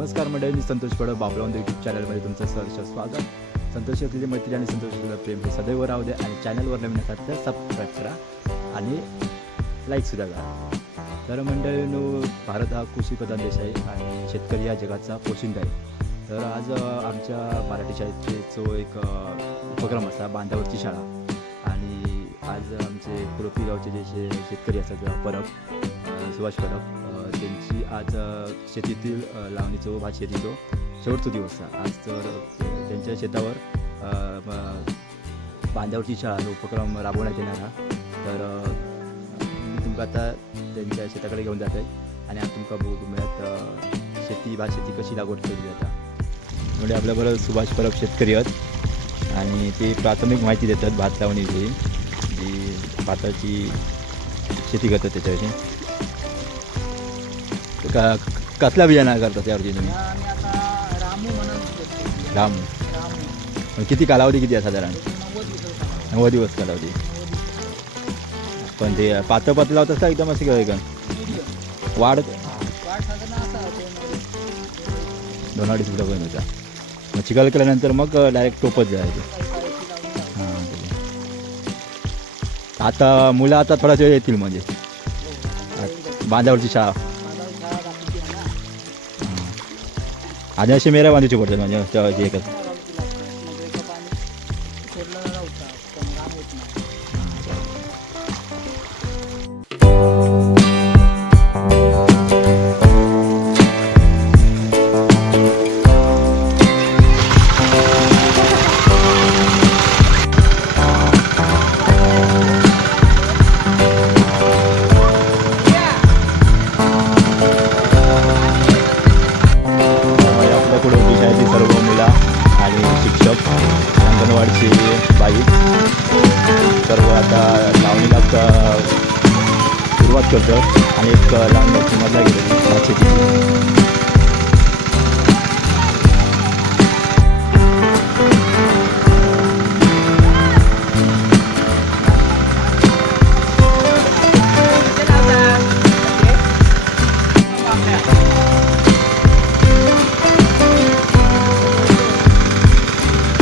नमस्कार मंडळी, मी संतोष कडक बाबलावंत यूट्यूब चॅनलमध्ये तुमचं सहर्ष स्वागत. संतोष असलेली मैत्री आणि संतोष प्रेम हे सदैव राहू दे. आणि चॅनलवर नवीन असाल तर सबस्क्राईब करा आणि लाईकसुद्धा करा. तर मंडळींनो, भारत हा कृषीप्रधान देश आहे आणि शेतकरी या जगाचा पोशिंदा आहे. तर आज आमच्या मराठी शाळेत जो एक उपक्रम असा बांधावरची शाळा, आणि आज आमचे कुरपी गावचे जे शेतकरी असतात परब सुभाष परब, त्यांची आज शेतीतील लावणीचो भात शेतीचो शेवटचा दिवस आहे आज. तर त्यांच्या शेतावर बांधावरची शाळा हा उपक्रम राबवण्यात येणार आहे. तर मी तुमका आता त्यांच्या शेताकडे घेऊन जात आहे आणि आज तुमका बघूयात शेती भात शेती कशी लागवड केली जाता. म्हणजे आपल्याबरोबर सुभाष परब शेतकरी आहेत आणि ते प्राथमिक माहिती देतात भात लावणीविषयी, जी भाताची शेती करतात त्याच्याविषयी. कसला बियाणा करतात त्यावरती तुम्ही? रामू. किती कालावधी किती आहे साधारण? 90 दिवस कालावधी. पण ते पातळ पातळ लावत असता एकदम असे काय का वाढ 2-2.5 फुटा पण होता. मग चिखल केल्यानंतर मग डायरेक्ट टोपच जायचं. हां, आता मुलं आता थोडाच वेळ येतील म्हणजे बांधावरची शाळा. आणि असे मेऱ्या बांधूचे पडतात म्हणजे एकच. सर्व मुलं आणि शिक्षक, अंगणवाडीची बाई सर्व आता लावणीला सुरुवात करतात. आणि एक लावण्याची मजा गेलेली भात शेती.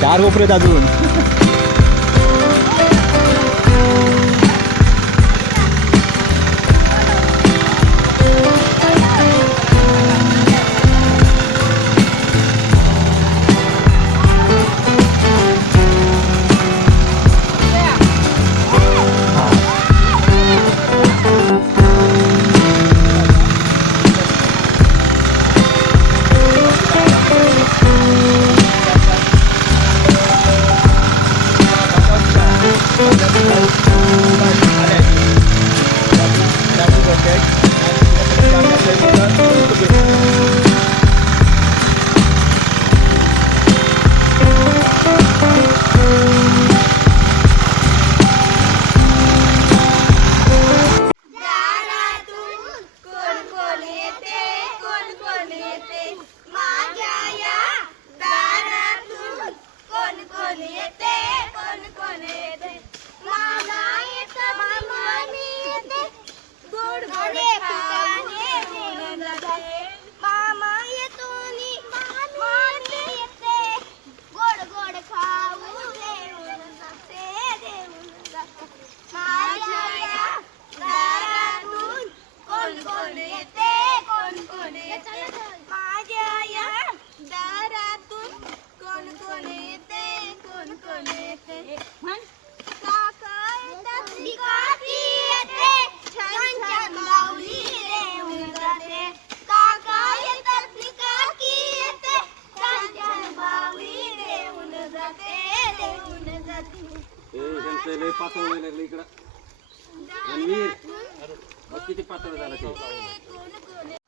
चार कोपरेत अजून. किती पातळ झालं ते.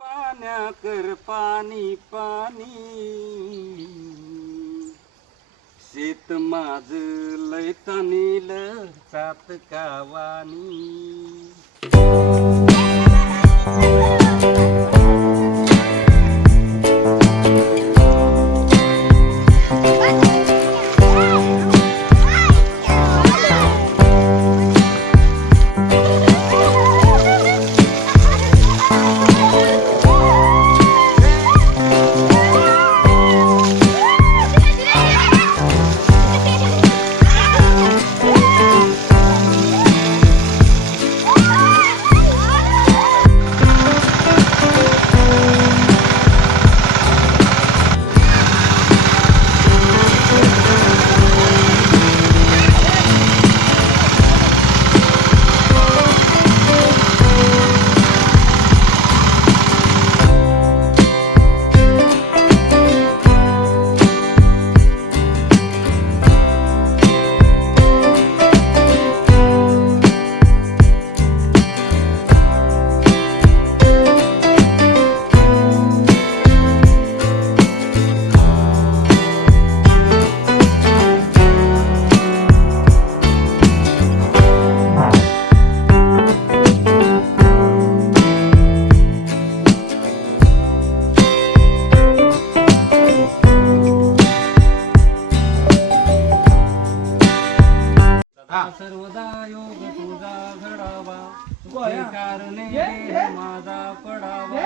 पाण्याकर पाणी पाणी शेत माझ लय तनील चात कावानी. सर्वदा योग तुझा घडावा तुझे कारणे देह माझा पडावा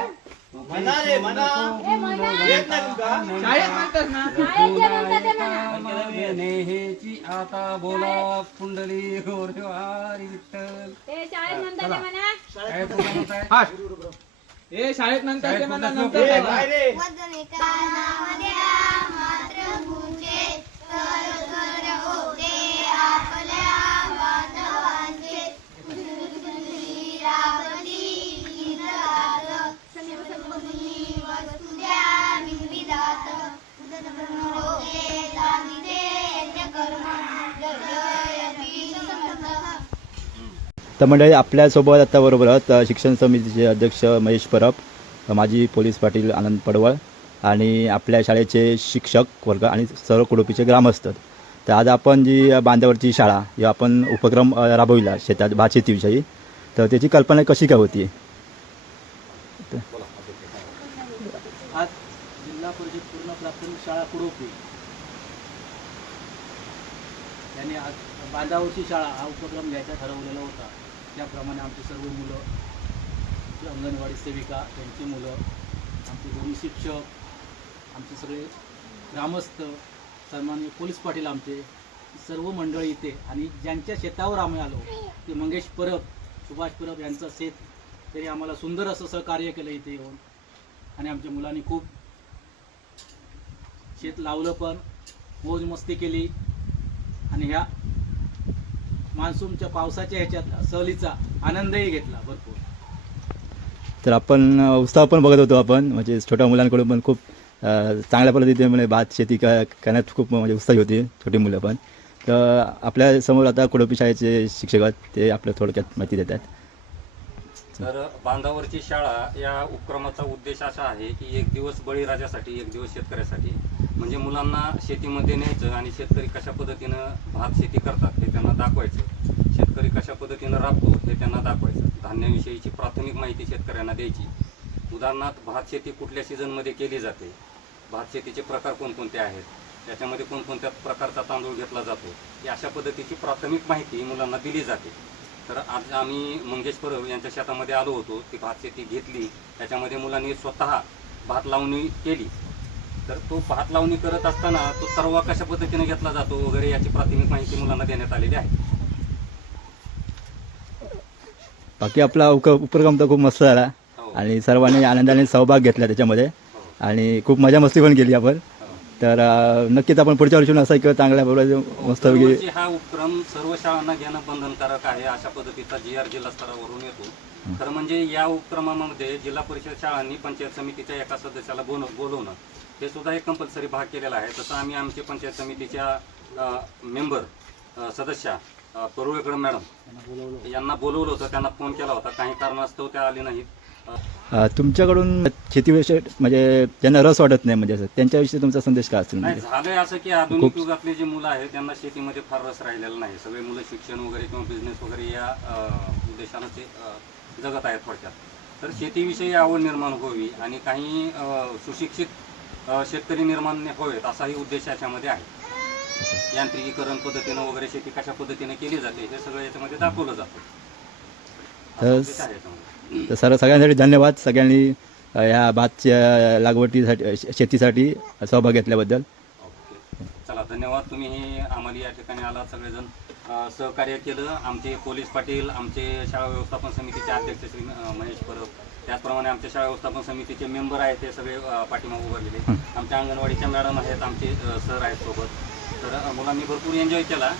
नेहेची आता बोला पुंडली गोरवारी विठ्ठल काय पुढं म्हणताय? शाळेत नंतर तर मंडळी आपल्यासोबत आता बरोबर आहेत शिक्षण समितीचे अध्यक्ष महेश परब, माजी पोलीस पाटील आनंद पडवळ आणि आपल्या शाळेचे शिक्षक वर्ग आणि सर्व कुडोपीचे ग्रामस्थ. तर आज आपण जी बांधावरची शाळा ही आपण उपक्रम राबविला शेतात भात शेतीविषयी, तर त्याची कल्पना कशी काय होती? आज जिल्हा परिषद पूर्ण प्राथमिक शाळा कुडोपी यांनी आज बांधावरची शाळा हा उपक्रम घ्यायचा ठरवलेला होता. त्याप्रमाणे आमची सर्व मुलं, जी अंगणवाडी सेविका त्यांची मुलं, आमचे दोन्ही शिक्षक, आमचे सगळे ग्रामस्थ, सन्माननीय पोलीस पाटील आमचे सर्व मंडळी इथे आणि ज्यांच्या शेतावर आम्ही आलो ते मंगेश परब, सुभाष परब यांचं शेत, तरी आम्हाला सुंदर असं सहकार्य केलं इथे येऊन आणि आमच्या मुलांनी खूप शेत लावलं पण, मौज मस्ती केली आणि ह्या मान्सूनच्या पावसाच्या ह्याच्यात सहलीचा आनंदही घेतला भरपूर. तर आपण उत्साह पण बघत होतो आपण, म्हणजे छोट्या मुलांकडून पण खूप चांगल्या पद्धतीने म्हणजे भात शेती करण्यात खूप म्हणजे उत्साही होती छोटी मुलं पण. तर आपल्या समोर आता कुडोपी शाळेचे शिक्षक आहेत, ते आपल्या थोडक्यात माहिती देतात. तर बांधावरची शाळा या उपक्रमाचा उद्देश असा आहे की एक दिवस बळीराजासाठी, एक दिवस शेतकऱ्यासाठी, म्हणजे मुलांना शेतीमध्ये न्यायचं आणि शेतकरी कशा पद्धतीनं भात शेती करतात हे त्यांना दाखवायचं, शेतकरी कशा पद्धतीनं राबतो हे त्यांना दाखवायचं, धान्याविषयीची प्राथमिक माहिती शेतकऱ्यांना द्यायची. उदाहरणार्थ भात शेती कुठल्या सीझनमध्ये केली जाते, भात शेतीचे प्रकार कोणकोणते आहेत, त्याच्यामध्ये कोणकोणत्या प्रकारचा तांदूळ घेतला जातो, ही अशा पद्धतीची प्राथमिक माहिती मुलांना दिली जाते. तर आज आम्ही मंगेश परब यांच्या शेतामध्ये आलो होतो, ती भात शेती घेतली, त्याच्यामध्ये मुलांनी स्वतः भात लावणी केली. तर तो भात लावणी करत असताना तो तरवा कशा पद्धतीने घेतला जातो वगैरे याची प्राथमिक माहिती मुलांना देण्यात आलेली आहे. बाकी आपला उपक्रम तर खूप मस्त झाला आणि सर्वांनी आनंदाने सहभाग घेतला त्याच्यामध्ये आणि खूप मजा मस्ती पण केली आपण. तर नक्कीच आपण पुढच्या वर्षी असं एक चांगल्या बरोबर मस्त दरवर्षी हा उपक्रम सर्व शाळांना घेणं बंधनकारक आहे, अशा पद्धतीचा GR जिल्हा स्तरावरून येतो. खरं म्हणजे या उपक्रमामध्ये जिल्हा परिषद शाळांनी पंचायत समितीच्या एका सदस्याला बोलवणं हे सुद्धा एक कंपल्सरी भाग केलेला आहे. तसं आम्ही आमचे पंचायत समितीच्या मेंबर सदस्या परुळेकर मॅडम यांना बोलवलं होतं, त्यांना फोन केला होता, काही कारणास्तव त्या आले नाहीत. तुमच्याकडून शेतीविषयी म्हणजे ज्यांना रस वाटत नाही म्हणजे असं त्यांच्याविषयी तुमचा संदेश काय असेल? नाही, झालंय असं की आधुनिक युगातले जे मुलं आहेत त्यांना शेतीमध्ये फार रस राहिलेला नाही. सगळे मुलं शिक्षण वगैरे किंवा बिझनेस वगैरे या उद्देशानं ते जगत आहेत थोडक्यात. तर शेतीविषयी आवड निर्माण व्हावी आणि काही सुशिक्षित शेतकरी निर्माण व्हावेत असाही उद्देश याच्यामध्ये आहे. यांत्रिकीकरण पद्धतीनं वगैरे शेती कशा पद्धतीने केली जाते हे सगळं याच्यामध्ये दाखवलं जातं. तर सगळ्यांसाठी धन्यवाद, सगळ्यांनी ह्या भातच्या लागवडीसाठी शेतीसाठी सहभाग घेतल्याबद्दल. चला धन्यवाद. तुम्ही हे आम्हाला या ठिकाणी आला, सगळेजण सहकार्य केलं. आमचे पोलीस पाटील, आमचे शाळा व्यवस्थापन समितीचे अध्यक्ष श्री महेश परब, त्याचप्रमाणे आमच्या शाळा व्यवस्थापन समितीचे मेंबर आहेत ते सगळे पाठीमागे उभारलेले, आमच्या अंगणवाडीच्या मॅडम आहेत, आमचे सर आहेत सोबत. तर मुलांनी भरपूर एन्जॉय केला.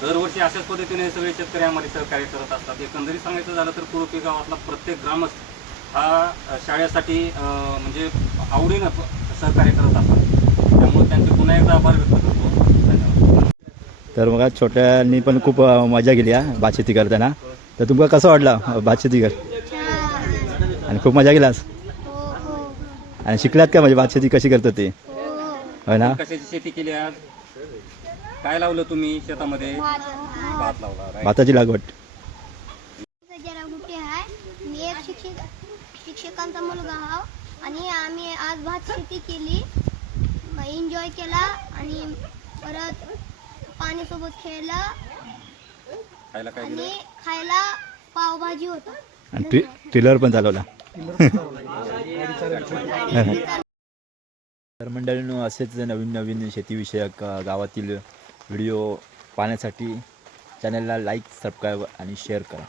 दरवर्षी अशाच पद्धतीने सगळे शेतकरी आम्हाला सहकार्य करत असतात. एकंदरीत सांगायचं झालं तर कुडोपी गावातला प्रत्येक ग्रामस्थ हा शाळेसाठी म्हणजे आवडीनं सहकार्य करत असतात. त्यामुळे त्यांचे पुन्हा एकदा आभार व्यक्त करतो. धन्यवाद. तर मग छोट्यांनी पण खूप मजा केली भात शेती करताना. तर तुम्हाला कसं वाटलं भात शेती कर आणि खूप मजा केलास आणि शिकलात का म्हणजे भात शेती कशी करतात ते? हो ना. कशाची शेती केली आज? काय लावलं तुम्ही शेतामध्ये? भात लावला. भाताची लागवड. जरा मोठी आहे. मी एक शिक्षकांचा मुलगा हा आणि आम्ही आज भात शेती केली, एन्जॉय केला आणि परत पाण्यासोबत खेळलं खायला काय दिलं? आणि खायला पावभाजी होता. आणि ट्रेलर पण चालवला. तर मंडळींनो, असेच नवीन नवीन शेतीविषयक गावातील व्हिडिओ पाहण्यासाठी चॅनलला लाईक, सबस्क्राईब आणि शेअर करा.